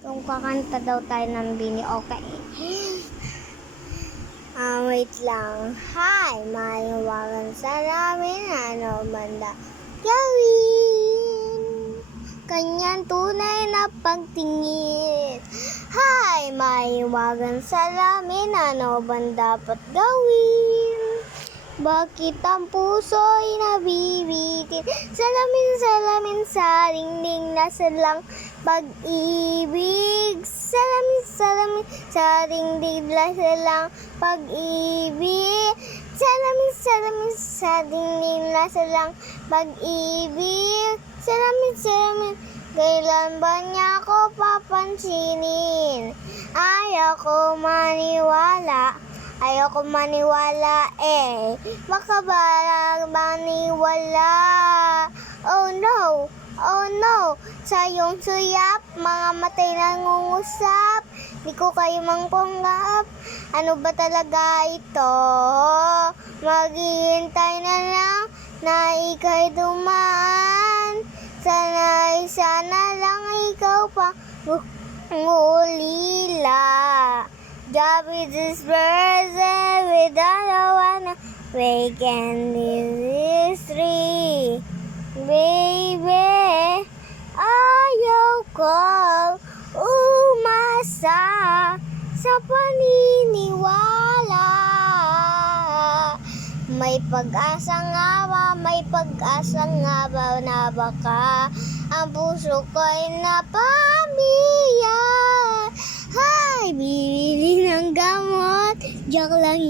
Kung kakanta daw tayo ng Bini, okay. Wait lang. Hi, maliwagan sa namin, ano banda gawin? Kanyang tunay na pagtingin. Hi, maliwagan sa namin, ano bang dapat gawin? Bakit ang puso'y nabibitin? Salamin sa dingding na salang pag-ibig. Salamin sa dingding na salang pag-ibig. Salamin sa dingding na salang pag-ibig. Salamin, kailan ba niya ako papansinin? Ayoko maniwala baka ba maniwala? Oh no, sa iyong suyap, mga matay nangungusap, di ko kayo mangpanggap. Ano ba talaga ito? Maghihintay na lang na ika'y dumaan. Sana lang ikaw pa ulila. God with this person, without a one, we can live this tree. Baby, ayaw ko umasa sa paniniwala. May pag-asa nga ba na baka ang puso ko'y napamiyay? Hi, bibili ng gamot, joke lang yan.